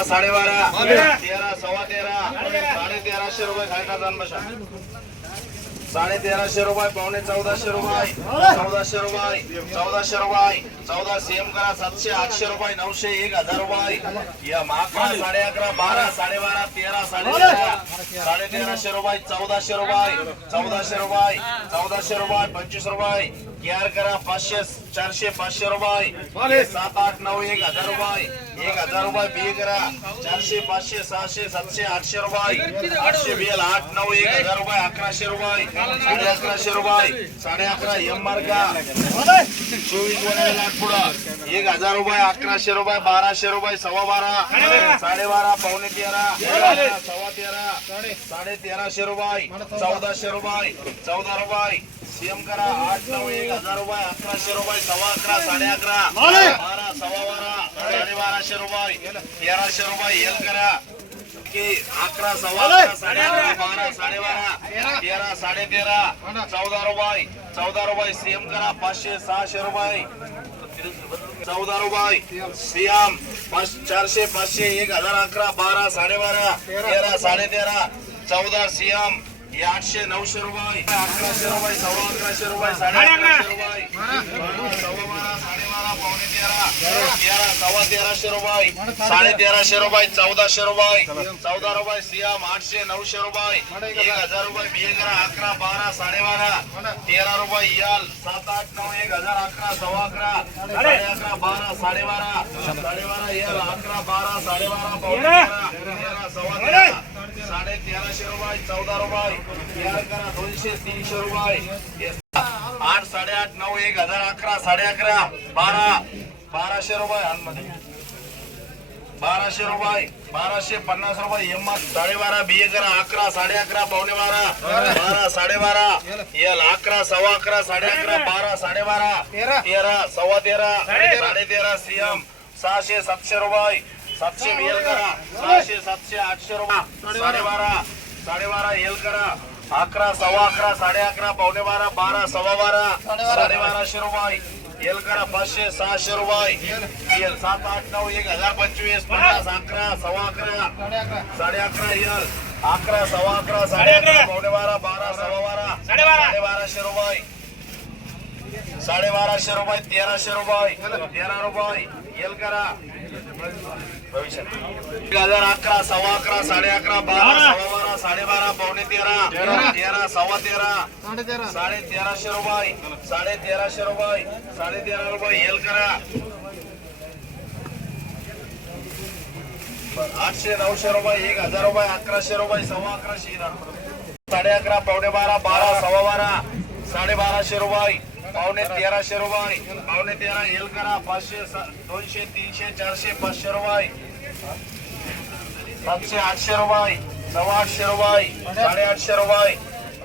बारा साडेबारा तेरा सव्वा तेरा साडे तेराशे रुपये जाण बसा साडे तेराशे रुपये पावणे चौदाशे रुपये चौदाशे रुपये चौदाशे रुपये चौदा सेम करा सातशे आठशे रुपये नऊशे एक हजार रुपये. या अकरा साडे अकरा बारा साडेबारा तेरा साडे तेरा साडे तेराशे रुपये चौदाशे रुपये चौदाशे रुपये चौदाशे रुपये पंचवीस रुपये केअर करा पाचशे चारशे पाचशे रुपये. सात आठ नऊ एक हजार रुपये. एक हजार रुपये बी करा. चारशे पाचशे सहाशे सातशे आठशे रुपये. आठशे बेल आठ नऊ एक हजार रुपये अकराशे रुपये. साडे अकराशे रुपये. साडे अकरा एम मार्का. चोवीस पुढं. एक हजार रुपये अकराशे रुपये बाराशे रुपये सव्वा बारा. साडेबारा पावणे तेरा. सव्वा तेरा. साडे तेराशे रुपये. चौदाशे रुपये. चौदा रुपये. सीएम करा आठ नऊ एक हजार रुपये अकराशे रुपये सव्वा अकरा साडे अकरा. बारा सव्वा बारा साडे बाराशे रुपये तेराशे रुपये एल करा. की अकरा सव्वा अकरा साडे अकरा बारा साडेबारा तेरा साडे तेरा चौदा रुपये चौदा रुपये सीएम करा पाचशे सहाशे रुपये. चौदा रुपये सीएम पाच चारशे पाचशे एक हजार अकरा बारा साडेबारा तेरा साडे तेरा चौदा सीएम हे आठशे नऊशे रुपये अकराशे रुपये सव्वा अकराशे रुपये साडे अकराशे रुपये. सव्वा बारा साडेबारा पावणे तेरा. तेरा सव्वा तेराशे रुपये साडे तेराशे रुपये चौदाशे रुपये. चौदा रुपये सीएम आठशे नऊशे रुपये. एक हजार रुपये बिये करा अकरा बारा साडेबारा तेरा रुपये याल सात आठ नऊ एक हजार अकरा सव्वा अकरा. साडे अकरा बारा साडेबारा साडेबारा याल अकरा बारा साडेबारा पावणे तेरा सव्वा तेरा. साडे तेराशे रुपये चौदा रुपये. तेरा करा दोनशे तीनशे रुपये. आठ साडेआठ नऊ एक हजार अकरा साडे अकरा बारा. बाराशे रुपये बाराशे रुपये बाराशे पन्नास रुपये. हिंमत साडेबारा बी करा अकरा साडे अकरा पावणे बारा. बारा साडेबारा. एल अकरा सव्वा अकरा साडे अकरा बारा साडेबारा. तेरा सव्वा तेरा. साडे तेरा सीएम सहाशे सातशे रुपये. सातशे एल करा. सहाशे सातशे आठशे रुपये. साडेबारा साडेबारा एल करा. अकरा सव्वा अकरा साडे अकरा पावणे बारा बारा सव्वा बारा साडेबाराशे रुपये. एल करा पाचशे सहाशे रुपये. एल सात आठ नऊ एक हजार पंचवीस पन्नास अकरा सव्वा अकरा साडे अकरा एल अकरा सव्वा अकरा साडे अकरा पावणे बारा बारा सव्वा बारा साडे बाराशे रुपये. साडे बाराशे रुपये तेराशे रुपये तेरा रुपये. एल करा. भविष्यात. हजार अकरा सव्वा अकरा साडे अकरा बारा सव्वा बारा साडेबारा पावणे तेरा. तेरा. सव्वा तेरा. साडे तेराशे रुपये. साडे तेराशे रुपये. साडे तेरा रुपये. एल करा. आठशे नऊशे रुपये एक हजार रुपये अकराशे रुपये सव्वा अकराशे साडे अकरा पावणे बारा बारा सव्वा बारा साडे बाराशे रुपये. पावणे तेराशे रुपये. पावणे तेरा एल करा. पाचशे सा- दोनशे तीनशे चारशे पाचशे रुपये. सातशे आठशे रुपये. सव्वा आठशे रुपये. साडे आठशे रुपये.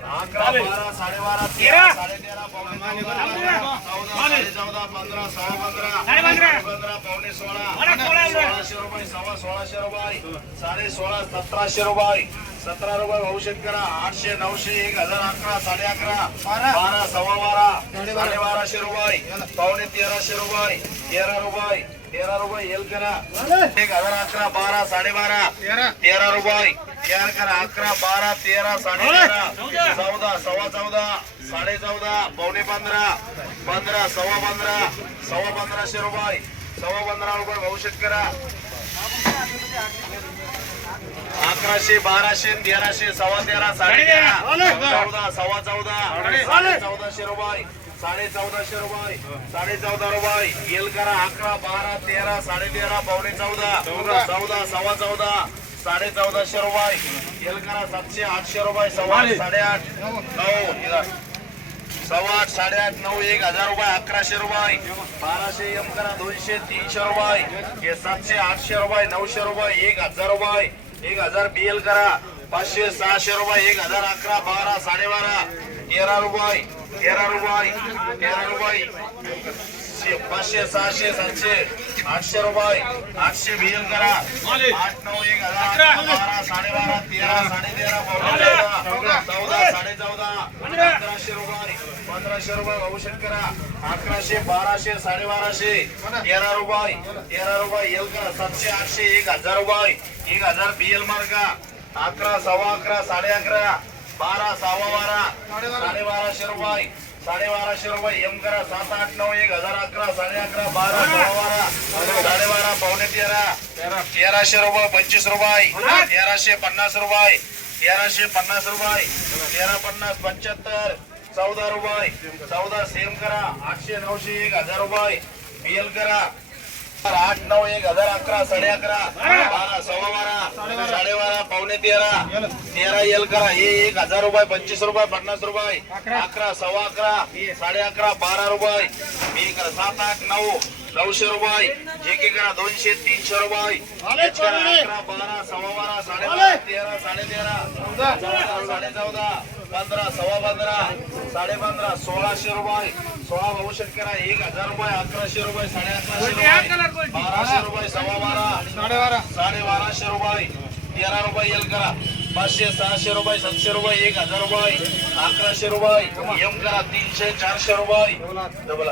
अकरा बारा साडेबारा तेरा साडे तेरा पावणे चौदा चौदा पंधरा सव्वा पंधरा. पंधरा. पावणे सोळा सोळाशे रुपये सव्वा सोळाशे रुपये. साडे सोळा सतराशे रुपये. सतरा रुपये भविष्यात करा आठशे नऊशे एक हजार अकरा साडे अकरा बारा. सव्वा बारा साडे बाराशे रुपये. पावणे तेराशे रुपये तेरा रुपये तेरा रुपये एल करा. एक हजार अकरा बारा साडेबारा तेरा. रुपये. तेरा करा अकरा बारा तेरा साडे तेरा. चौदा सव्वा चौदा साडे चौदा पावणे पंधरा पंधरा सव्वा पंधरा सव्वा पंधराशे रुपये. सव्वा पंधरा रुपये भविष्यात करा अकराशे बाराशे तेराशे सव्वा तेरा साडे तेरा. चौदा सव्वा चौदा. चौदाशे रुपये. साडे चौदाशे रुपये. साडे चौदा रुपये. एल करा अकरा बारा तेरा साडे तेरा पावणे चौदा. चौदा. सव्वा चौदा. साडे चौदाशे रुपये. एल करा सातशे आठशे रुपये. सव्वा आठ, साडेआठ नऊ. सव्वा आठ साडेआठ नऊ एक हजार रुपये अकराशे रुपये. बाराशे एम करा दोनशे तीनशे रुपये. हे सातशे आठशे रुपये नऊशे रुपये एक हजार रुपये. एक हजार बीएल करा पाचशे सहाशे रुपये एक हजार अकरा बारा साडेबारा. तेरा रुपये तेरा रुपये तेरा रुपये. पाचशे सहाशे सातशे आठशे रुपये. आठशे बिल करा. आठ नऊ एक हजार बारा साडेबारा तेरा साडे तेरा चौदा. साडे चौदा पंधराशे रुपये. पंधराशे रुपये औषध करा अकराशे बाराशे साडेबाराशे तेरा रुपये तेरा रुपये येल करा सातशे आठशे एक हजार रुपये. एक हजार बी एल मार्का अकरा सव्वा अकरा साडे अकरा बारा सव्वा बारा साडे बाराशे रुपये साडे बाराशे रुपये एम करा सात आठ नऊ एक हजार अकरा साडे अकरा बारा सव्वा बारा साडे बारा पावणे तेरा तेराशे रुपये पंचवीस रुपये तेराशे पन्नास रुपये तेराशे पन्नास रुपये तेरा पन्नास पंच्याहत्तर चौदा रुपये. चौदा सेम करा. आठशे नऊशे एक हजार रुपये. बिल करा. आठ नऊ एक हजार अकरा साडे अकरा बारा सव्वा बारा साडे बारा पावणे तेरा तेरा एल करा. हे एक हजार रुपये पंचवीस रुपये पन्नास रुपये. अकरा सव्वा अकरा साडे अकरा बारा रुपये. बी करा. सात आठ नऊ नऊशे रुपये. जे के करा. दोनशे तीनशे रुपये. अकरा बारा सव्वा बारा साडे तेरा साडे तेरा. चौदा साडे चौदा. पंधरा सव्वा पंधरा. साडे पंधरा सोळाशे रुपये. सोळा भविष्य करा एक हजार रुपये अकराशे रुपये साडे अकराशे रुपये बाराशे रुपये सव्वा बारा. साडे बाराशे रुपये तेरा रुपये येल करा. पाचशे सहाशे रुपये सातशे रुपये एक हजार रुपये अकराशे रुपये एम करा तीनशे चारशे रुपये. डबल